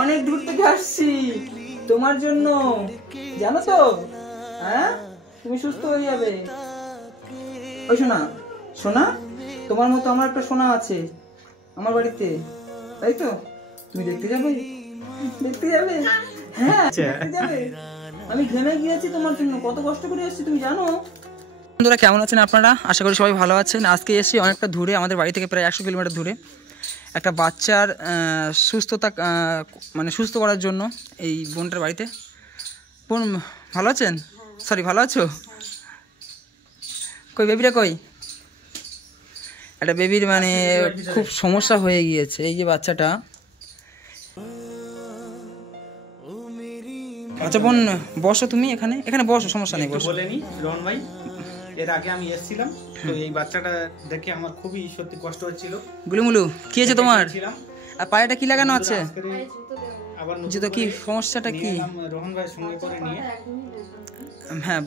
অনেক দূর থেকে আসছি তোমার জন্য, জানো তো? হ্যাঁ, তুমি সুস্থ হয়ে যাবে। ওই সোনা, সোনা, তোমার মতো আমার একটা সোনা আছে আমার বাড়িতে, তাই তো? তুমি দেখতে যাবে? দেখতে যাবে? হ্যাঁ, দেখতে যাবে। আমি ঘেমে গিয়েছি তোমার জন্য, কত কষ্ট করে এসেছি তুমি জানো? বন্ধুরা কেমন আছেন আপনারা? আশা করি সবাই ভালো আছেন। আজকে এসেছি অনেকটা দূরে, আমাদের বাড়ি থেকে প্রায় 100 কিলোমিটার দূরে, একটা বাচ্চার সুস্থতা মানে সুস্থ করার জন্য এই বোনটার বাড়িতে। বোন ভালো আছেন? সরি, ভালো আছো? কই বেবিটা কই? একটা বেবির মানে খুব সমস্যা হয়ে গিয়েছে। এই যে বাচ্চাটা। আচ্ছা বোন বসো, তুমি এখানে এখানে বসো, সমস্যা নেই, বসো। বলেনি রোহন ভাই, এর আগে আমি এসেছিলাম, তো এই বাচ্চাটা দেখে আমার খুবই সত্যি কষ্ট হচ্ছিল। গুলুমুলু কি আছে তোমার? আর পায়েটা কি লাগানো আছে? আবার জুতো কি সমস্যাটা কি? রোহন ভাই সঙ্গে করে নিয়ে। হ্যাঁ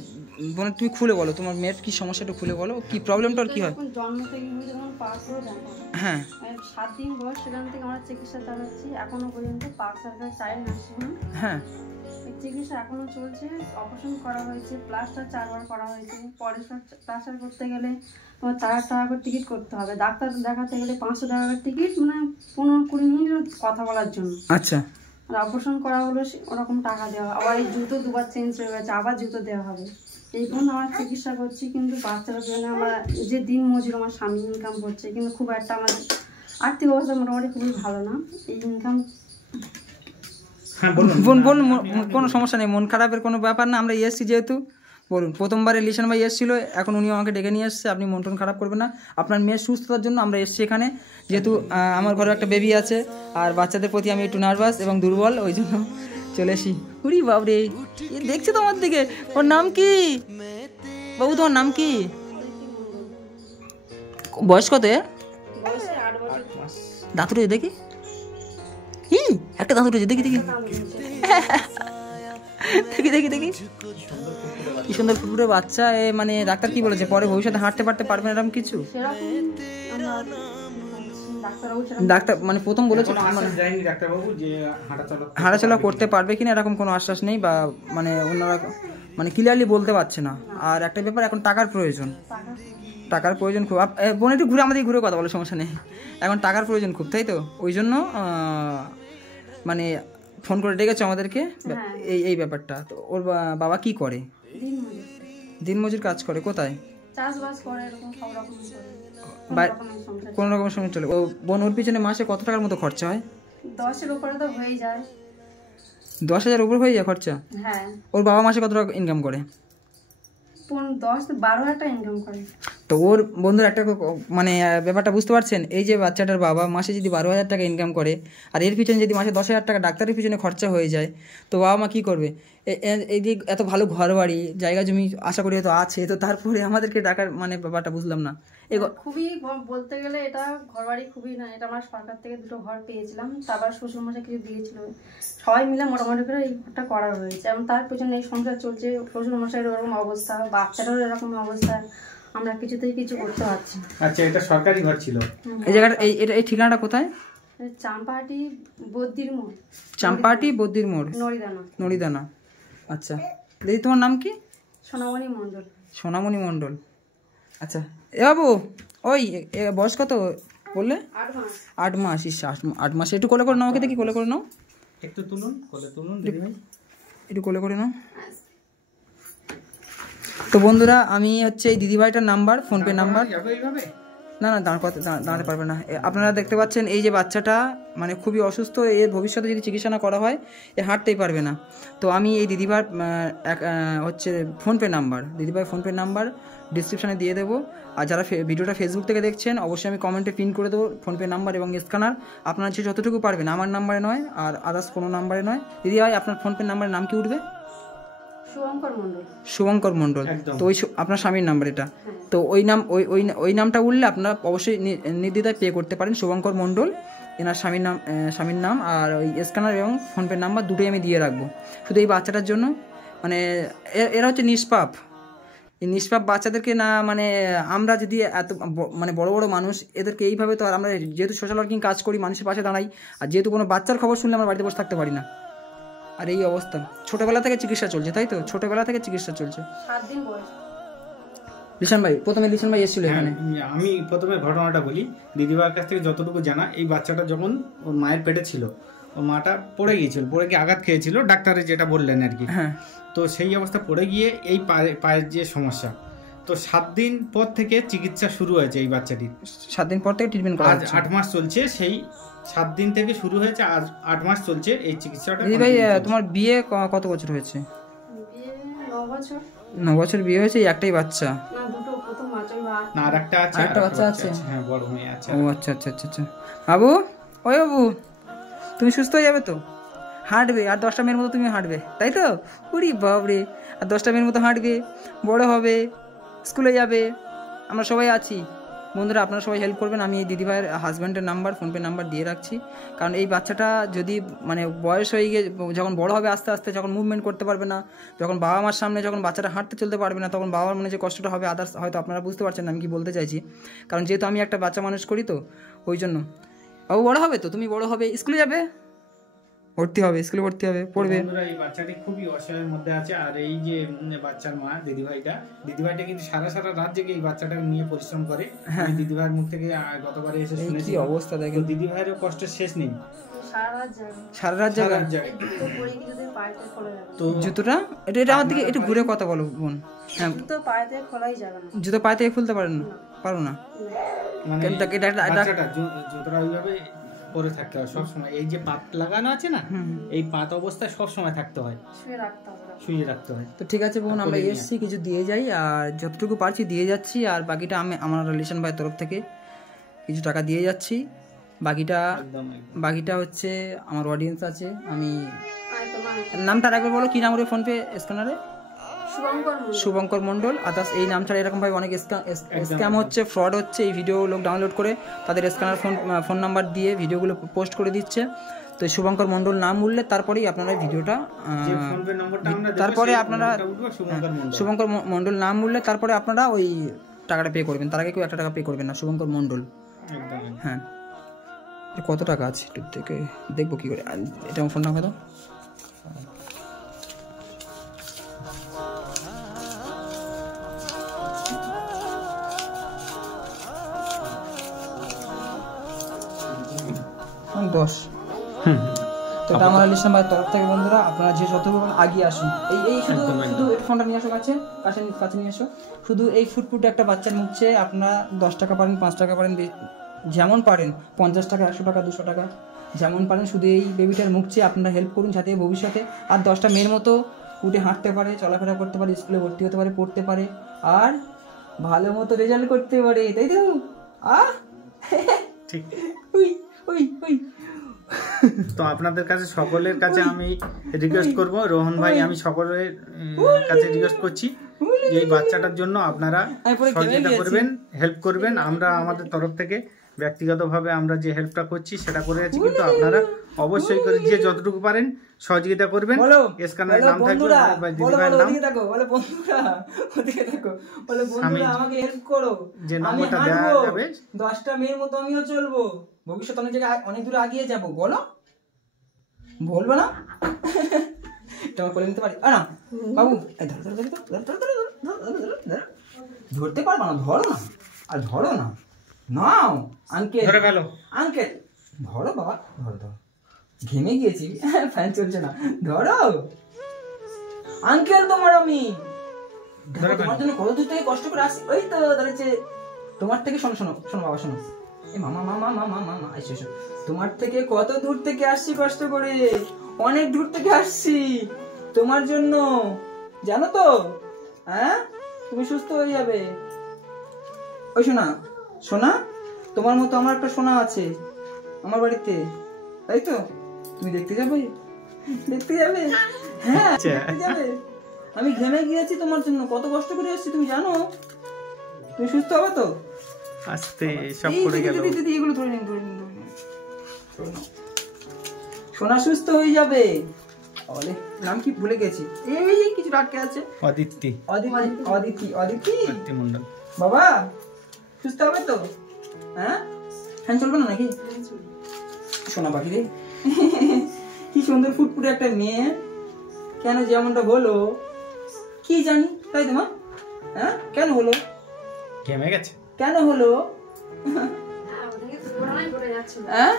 বোন, তুমি খুলে বলো তোমার মেয়ের কি সমস্যাটা, খুলে বলো কি প্রবলেমটা, কি হয়? জন্ম থেকে যখন পা পুরো দেখা, হ্যাঁ 7 দিন বয়স, সেখান থেকে আমরা চিকিৎসা চালাচ্ছি এখনো পর্যন্ত। পার্ক সরকার চাইল্ড নার্সিংহোম, হ্যাঁ এই চিকিৎসা এখনো চলছে। অপারেশন করা হয়েছে, প্লাস্টার 4 বার করা হয়েছে। পরে প্লাস্টার করতে গেলে তোমার 4 টাকা করে টিকিট করতে হবে। ডাক্তার দেখাতে গেলে 500 টাকা করে টিকিট, মানে 15-20 মিনিট কথা বলার জন্য। আচ্ছা, আর অপারেশন করা হলো ওরকম টাকা দেওয়া। আবার এই জুতো 2 বার চেঞ্জ হয়ে গেছে, আবার জুতো দেওয়া হবে। এই জন্য আমরা চিকিৎসা করছি, কিন্তু বাচ্চার জন্য আমরা যে দিন মজুর, আমার স্বামী ইনকাম করছে, কিন্তু খুব একটা আমাদের আর্থিক অবস্থা মোটামুটি খুবই ভালো না। এই ইনকাম বোন বোন কোনো সমস্যা নেই, মন খারাপের কোনো ব্যাপার না। আমরা এসেছি যেহেতু, বলুন। প্রথমবারে লিশান ভাই এসেছিলো, এখন উনিও আমাকে ডেকে নিয়ে এসছে। আপনি মন টন খারাপ করবেন না, আপনার মেয়ের সুস্থতার জন্য আমরা এসেছি এখানে। যেহেতু আমার ঘরে একটা বেবি আছে, আর বাচ্চাদের প্রতি আমি একটু নার্ভাস এবং দুর্বল, ওই জন্য চলে এসি। উরি বাবরে, এ দেখছে তোমার দিকে। ওর নাম কি বাবু, তোমার নাম কি? বয়স কত? বয়সে 8 বছর। দাঁতুরে দেখি, হি একটা দাঁতুরে দেখি দেখি দেখি দেখি দেখি, কি সুন্দর ফুটফুটে বাচ্চা। এ মানে ডাক্তার কি বলেছে, পরে ভবিষ্যতে হাঁটতে পারতে পারবে না এরকম কিছু? ডাক্তার মানে প্রথম বলেছে হাঁটাচলা করতে পারবে কিনা এরকম কোনো আশ্বাস নেই, বা মানে ওনারা মানে ক্লিয়ারলি বলতে পারছে না। আর একটা ব্যাপার, এখন টাকার প্রয়োজন, টাকার প্রয়োজন খুব। বোন একটু ঘুরে, আমাদের ঘুরে কথা বলে, সমস্যা নেই। এখন টাকার প্রয়োজন খুব, তাই তো? ওই জন্য মানে ফোন করে ডেকেছো আমাদেরকে, এই ব্যাপারটা। তো ওর বাবা কি করে? দিনমজুর কাজ করে। কোথায়? চাষবাস করে, এরকম সব রকম করে, কোনো রকমের সময় চলে। ও বোন, ওর পিছনে মাসে কত টাকার মতো খরচা হয়? 10-এর উপরে তো হয়ে যায়। 10,000 উপর হয়ে যায় খরচা? হ্যাঁ। ওর বাবা মাসে কত টাকা ইনকাম করে? 10-12 হাজার টাকা ইনকাম করে। তো ওর বন্ধুর একটা মানে ব্যাপারটা বুঝতে পারছেন, এই যে বাচ্চাটার বাবা মাসে যদি 12,000 টাকা ইনকাম করে, আর এর পিছনে যদি মাসে 10,000 টাকা ডাক্তারের পিছনে খরচা হয়ে যায়, তো বাবা মা কী করবে? এই যে এত ভালো ঘর বাড়ি জায়গা জমি আশা করি হয়তো আছে, তো তারপরে আমাদেরকে ডাকার মানে ব্যাপারটা বুঝলাম না। খুবই বলতে গেলে এটা ঘরবাড়ি খুবই না, এটা আমরা সরকার থেকে 2টো ঘর পেয়েছিলাম, তারপর শ্বশুরমশাই কিছু দিয়েছিল, সবাই মিলে মোটামুটি করে এই ঘরটা করা হয়েছে। এবং তার পেছনে এই সংসার চলছে, শ্বশুরমশাইয়ের এরকম অবস্থা, বাচ্চাটারও এরকম অবস্থা, আমরা কিছুতেই কিছু করতে পারছি। আচ্ছা, এটা সরকারি ঘর ছিল। এই জায়গাটা, এই ঠিকানাটা কোথায়? চাম্পাহাটি বদ্দির মোড়। চাম্পাহাটি বদ্দির মোড়, নড়িদানা। নড়িদানা। আচ্ছা দিদি, তোমার নাম কি? সোনামণি মণ্ডল। সোনামণি মণ্ডল। আচ্ছা এ বাবু, ওই বয়স কত বললে? 8 মাস। 8 মাস। 8 মাস। একটু কোলে করে নাও, ওকে দেখি, কোলে করে নাও, একটু তুলুন, কোলে তুলুন দিদি ভাই, একটু কোলে করে নাও। তো বন্ধুরা, আমি হচ্ছে এই দিদিভাইটার নাম্বার, ফোনপে নাম্বার। না না, দাঁড়াতে পারবে না। আপনারা দেখতে পাচ্ছেন এই যে বাচ্চাটা মানে খুবই অসুস্থ, এর ভবিষ্যতে যদি চিকিৎসা না করা হয় এ হাঁটতেই পারবে না। তো আমি এই দিদিভাই হচ্ছে ফোনপে নাম্বার, দিদিভাই ফোনপে নাম্বার ডিসক্রিপশানে দিয়ে দেবো। আর যারা ভিডিওটা ফেসবুক থেকে দেখছেন, অবশ্যই আমি কমেন্টে পিন করে দেবো ফোনপে নাম্বার এবং স্ক্যানার। আপনারা যে যতটুকু পারবেন, আমার নাম্বারে নয় আর আদার্স কোনো নাম্বারে নয়। দিদিভাই আপনার ফোনপে নাম্বারের নাম কি উঠবে? শুভঙ্কর মণ্ডল। তো ওই আপনার স্বামীর নাম্বার এটা, তো ওই নাম ওই নামটা উঠলে আপনারা অবশ্যই নির্দ্বিধায় পে করতে পারেন। শুভঙ্কর মণ্ডল এনার স্বামীর নাম, আর ওই স্ক্যানার এবং ফোনপে নাম্বার দুটোই আমি দিয়ে রাখবো শুধু এই বাচ্চাটার জন্য। মানে এরা হচ্ছে নিষ্পাপ, এই নিষ্পাপ বাচ্চাদেরকে না মানে আমরা যদি এত মানে বড় বড় মানুষ এদেরকে এইভাবে তো আর আমরা যেহেতু সোশ্যাল ওয়ার্কিং কাজ করি মানুষের পাশে দাঁড়াই আর যেহেতু কোনো বাচ্চার খবর শুনলে আমরা বাড়িতে বসে থাকতে পারি না। আর এই অবস্থা ছোটোবেলা থেকে চিকিৎসা চলছে, তাই তো? ছোটোবেলা থেকে চিকিৎসা চলছে। 7 দিন বয়স। লিশান ভাই, প্রথমে লিশান ভাই এসেছিল এখানে। আমি প্রথমে ঘটনাটা বলি। দিদিভাইয়ের কাছ থেকে যতটুকু জানা, এই বাচ্চাটা যখন ওর মায়ের পেটে ছিল, ও মাটা পড়ে গিয়েছিল, পড়ে গিয়ে আঘাত খেয়েছিল, ডাক্তারে যেটা বললেন আর কি। হ্যাঁ। তো সেই অবস্থা পড়ে গিয়ে এই পায়ের যে সমস্যা, তো 7 দিন পর থেকে চিকিৎসা শুরু হয়েছে এই বাচ্চাটির। 7 দিন পর থেকে ট্রিটমেন্ট করা আজ 8 মাস চলছে। সেই 7 দিন থেকে শুরু হয়েছে, আজ 8 মাস চলছে এই চিকিৎসাটা। দিদি ভাই, তোমার বিয়ে কত বছর হয়েছে? বিয়ে 9 বছর। 9 বছর বিয়ে হয়েছে, একটাই বাচ্চা? না, দুটো, প্রথম বাচ্চা ভাই। না, আরেকটা আছে। আরেকটা বাচ্চা আছে? হ্যাঁ, বড় মেয়ে আছে। ও আচ্ছা আচ্ছা আচ্ছা আচ্ছা। বাবু, ওই বাবু, তুমি সুস্থ হয়ে যাবে তো? হাঁটবে আর 10টা মেয়ের মতো তুমি হাঁটবে, তাই তো? উরি বাবরে, আর 10টা মেয়ের মতো হাঁটবে, বড় হবে, স্কুলে যাবে, আমরা সবাই আছি। বন্ধুরা, আপনারা সবাই হেল্প করবেন। আমি এই দিদিভাইয়ের হাজব্যান্ডের নাম্বার, ফোনপে নাম্বার দিয়ে রাখছি। কারণ এই বাচ্চাটা যদি মানে বয়স হয়ে গিয়ে যখন বড় হবে আস্তে আস্তে, যখন মুভমেন্ট করতে পারবে না, যখন বাবা মার সামনে যখন বাচ্চাটা হাঁটতে চলতে পারবে না, তখন বাবার মনে যে কষ্টটা হবে আদার্স হয়তো আপনারা বুঝতে পারছেন না আমি কি বলতে চাইছি। কারণ যেহেতু আমি একটা বাচ্চা মানুষ করি, তো ওই জন্য। বাবু বড় হবে তো, তুমি বড় হবে, স্কুলে যাবে, ভর্তি হবে, স্কুলে ভর্তি হবে, পড়বে। বন্ধুরা, এই বাচ্চাটি খুবই অসহায়ের মধ্যে আছে। আর এই যে বাচ্চার মা দিদিভাইটা কিন্তু সারা রাত জেগে এই বাচ্চাটাকে নিয়ে পরিশ্রম করে। আমি দিদিভাইয়ের মুখ থেকে গতবারে এসে শুনেছি কি অবস্থা দেখেন। দিদিভাইয়েরও কষ্টের শেষ নেই। সারা রাত জাগে। তো জুতোটা এটা আমার দিকে একটু ঘুরে কথা বলো বোন। হ্যাঁ, জুতো পায়েতে খোলাই যাবে না। জুতো পায়ে থেকে খুলতে পারো না? মানে বাচ্চাটা জুতোটা ওইভাবে পরে থাকতে হয় সবসময়। এই যে পাত লাগানো আছে না, এই পাত অবস্থায় সবসময় থাকতে হয়, শুয়ে রাখতে হয়। তো ঠিক আছে বোন, আমরা এসছি, কিছু দিয়ে যাই, আর যতটুকু পারছি দিয়ে যাচ্ছি। আর বাকিটা আমি আমার রিলেশন ভাইয়ের তরফ থেকে কিছু টাকা দিয়ে যাচ্ছি। বাকিটা হচ্ছে আমার অডিয়েন্স আছে। আমি নামটা একবার বলো, কি নাম ওর ফোনপে স্ক্যানারে? শুভঙ্কর মণ্ডল। আদার্স এই নাম ছাড়া এরকমভাবে অনেক স্ক্যাম হচ্ছে, ফ্রড হচ্ছে। এই ভিডিও লোক ডাউনলোড করে তাদের স্ক্যানার ফোন নাম্বার দিয়ে ভিডিওগুলো পোস্ট করে দিচ্ছে। তো শুভঙ্কর মণ্ডল নাম উঠলে তারপরেই আপনারা ভিডিওটা, তারপরে আপনারা শুভঙ্কর মণ্ডল নাম উঠলে তারপরে আপনারা ওই টাকাটা পে করবেন। তার আগে কেউ 1 টাকা পে করবেন না। শুভঙ্কর মণ্ডল। হ্যাঁ, কত টাকা আছে একটু থেকে দেখবো কি করে। এটা আমার ফোন নাম্বার দাও। তো এটা আমার লিস্ট ভাইয়ের তরফ থেকে। বন্ধুরা, আপনারা যে যতটুকু আগিয়ে আসুন, এই শুধু ফোনটা নিয়ে আসো, কাছে নিয়ে আসো। শুধু এই ফুটফুটে একটা বাচ্চার মুখছে আপনারা 10 টাকা পারেন, 5 টাকা পারেন, যেমন পারেন, 50 টাকা, 100 টাকা, 200 টাকা, যেমন পারেন, শুধু এই বেবিটার মুখছে আপনারা হেল্প করুন, যাতে ভবিষ্যতে আর 10টা মেয়ের মতো উঠে হাঁটতে পারে, চলাফেরা করতে পারে, স্কুলে ভর্তি হতে পারে, পড়তে পারে, আর ভালো মতো রেজাল্ট করতে পারে, তাই তো? ঠিক। তো আপনাদের কাছে, সকলের কাছে আমি রিকোয়েস্ট করব, রোহন ভাই, আমি সকলের কাছে রিকোয়েস্ট করছি যে এই বাচ্চাটার জন্য আপনারা সহযোগিতা করবেন, হেল্প করবেন। আমরা আমাদের তরফ থেকে ব্যক্তিগতভাবে আমরা যে হেল্পটা করছি সেটা করে যাচ্ছি, কিন্তু আপনারা অবশ্যই করে যে যতটুকু পারেন সহযোগিতা করবেন। স্ক্যানারের নাম থাকবে, দিদিভাইয়ের নাম। আমাকে হেল্প করো, যে নাম্বারটা দেওয়া যাবে, 10টা মেয়ের মতো আমিও চলবো, ভবিষ্যতে অনেক জায়গায় অনেক দূরে আগিয়ে যাবো। বলবো না? তোমার করে নিতে পারি না বাবু? ধরতে পারবো না? ধরো না, আর ধরো না। নাও আঙ্কেল, আঙ্কেল ধরো বাবা, ধরো। ঘেমে গিয়েছি, ফ্যান চলছে না, ধরো আঙ্কেল। তোমার আমি তোমার জন্য কত দূর থেকে কষ্ট করে আসি। ওই তো ধরেছে তোমার থেকে। শোনো বাবা, শোনো। মামা এসো। তোমার থেকে কত দূর থেকে আসছি, কষ্ট করে অনেক দূর থেকে আসছি তোমার জন্য, জানো তো? হ্যাঁ, তুমি সুস্থ হয়ে যাবে। ওই সোনা, তোমার মতো আমার একটা সোনা আছে আমার বাড়িতে, তাই তো? তুমি দেখতে যাবে? হ্যাঁ, দেখতে যাবে। আমি ঘেমে গিয়েছি তোমার জন্য, কত কষ্ট করে এসেছি তুমি জানো? তুমি সুস্থ হবে তো? আস্তে সব পড়ে গেল। এগুলো ধরে নিন। সোনা সুস্থ হয়ে যাবে, বলে নাম কি ভুলে গেছি, এই কিছু আটকে আছে। অদিতি অদিতি মন্ডল। বাবা সুস্থ হবে তো? হ্যাঁ, ফ্যান চলবে না নাকি? সোনা পাখি রে, কি সুন্দর ফুটফুটে একটা মেয়ে, কেন যেমনটা হলো কি জানি, তাই তো মা? হ্যাঁ, কেন হলো? ঘেমে গেছে কেন হলো? হ্যাঁ,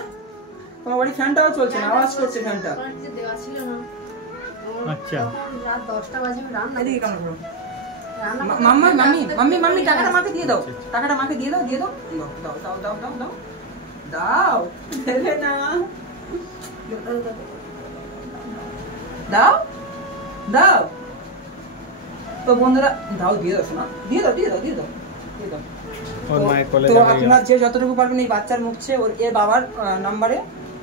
তোমার বাড়ি ফ্যানটাও চলছে না, আওয়াজ করছে ফ্যানটা। আচ্ছা, রাত 10টা বাজে আমি রান্না এদিকে কেমন করো? মাম্মি টাকাটা মাকে দিয়ে দাও, টাকাটা মাকে দিয়ে দাও, দিয়ে দাও, দাও দাও দাও দাও দাও দাও, দেবে না, দাও দাও। তো বন্ধুরা দাও, দিয়ে দাও শোনা, দিয়ে দাও দিয়ে দাও দিয়ে দাও দিয়ে দাও। ওর মায়ের কোলে তো যাবে। আপনারা যে যতটুকু পারবেন এই বাচ্চার মুখছে ওর এর বাবার নাম্বারে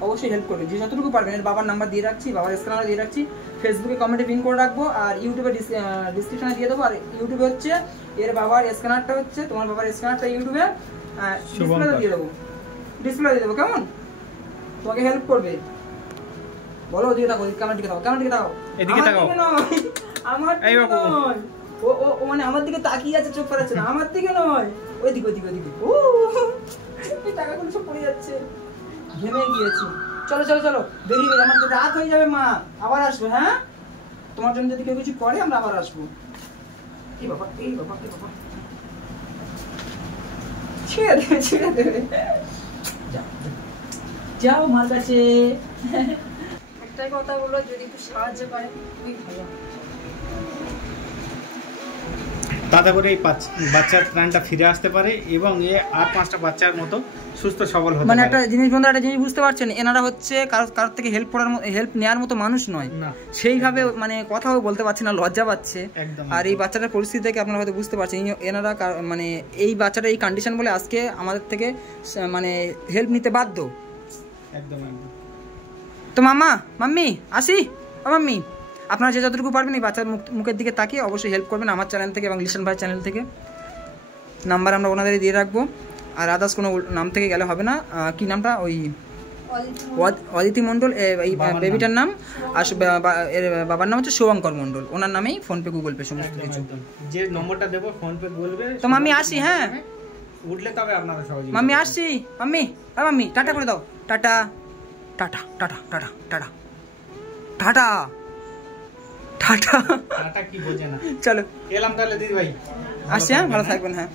অবশ্যই হেল্প করবেন, যে যতটুকু পারবেন। এর বাবার নাম্বার দিয়ে রাখছি, বাবার স্ক্যানার দিয়ে রাখছি, ফেসবুকে কমেন্টে পিন করে রাখবো, আর ইউটিউবে ডিসক্রিপশনে দিয়ে দেবো। আর ইউটিউবে হচ্ছে এর বাবার স্ক্যানারটা, হচ্ছে তোমার বাবার স্ক্যানারটা ইউটিউবে ডিসপ্লে দিয়ে দেবো, ডিসপ্লে দিয়ে দেবো। কেমন? তোমাকে হেল্প করবে। বলো, ওদিকে তাকাও, ক্যামেরার দিকে তাকাও, ক্যামেরার দিকে তাকাও, এদিকে তাকাও। আমার দিকে নয়, ও মানে আমার দিকে তাকিয়ে আছে, চোখ পড়াচ্ছে না, আমার দিকে নয়, ওইদিকে ওইদিকে ওইদিকে। ও এই টাকাগুলো সব পড়ে যাচ্ছে, ঘেমে গিয়েছি। চলো চলো চলো, দেরি হয়ে যাবে, আমার তো রাত হয়ে যাবে মা, আবার আসবো। হ্যাঁ, তোমার জন্য যদি কেউ কিছু করে আমরা আবার আসবো। এই বাবা এই বাবা এই বাবা, ছেড়ে দেবে ছেড়ে দেবে, যাও মার কাছে। একটাই কথা বলো, যদি একটু সাহায্য করে খুবই ভালো। তাতে করে এই বাচ্চার প্রাণটা ফিরে আসতে পারে এবং এ আর 5টা বাচ্চার মতো সুস্থ সবল হতে মানে পারে। একটা জিনিস বন্ধুরা, একটা জিনিস বুঝতে পারছেন, এনারা হচ্ছে কারোর থেকে হেল্প নেওয়ার মতো মানুষ নয়, না। সেইভাবে মানে কথাও বলতে পারছে না, লজ্জা পাচ্ছে। একদম। আর এই বাচ্চাটার পরিস্থিতি থেকে আপনারা হয়তো বুঝতে পারছেন, এনারা মানে এই বাচ্চাটা এই কন্ডিশন বলে আজকে আমাদের থেকে মানে হেল্প নিতে বাধ্য। একদম একদম। তো মাম্মি আসি, মাম্মি আপনারা যে যতটুকু পারবেন এই বাচ্চার মুখের দিকে তাকিয়ে অবশ্যই হেল্প করবেন আমার চ্যানেল থেকে এবং লিশন ভাই চ্যানেল থেকে। নাম্বার আমরা ওনাদের দিয়ে রাখবো, আর আদার্স কোনো নাম থেকে গেলে হবে না। কি নামটা? ওই অদিতি মণ্ডল এই বেবিটার নাম, আর এর বাবার নাম হচ্ছে শুভঙ্কর মণ্ডল, ওনার নামেই ফোনপে গুগল পে সমস্ত কিছু। যে নম্বরটা দেবো ফোনপে বলবে। তো মাম্মি আসি, হ্যাঁ উঠলে তবে আপনারা সহজে। মাম্মি আসছি, মাম্মি টাটা করে দাও, tata tata tata tata tata tata tata. Tata কি বোঝে না। চলো এলাম তাহলে দিদি ভাই, আসছি, হ্যাঁ ভালো থাকবেন, হ্যাঁ।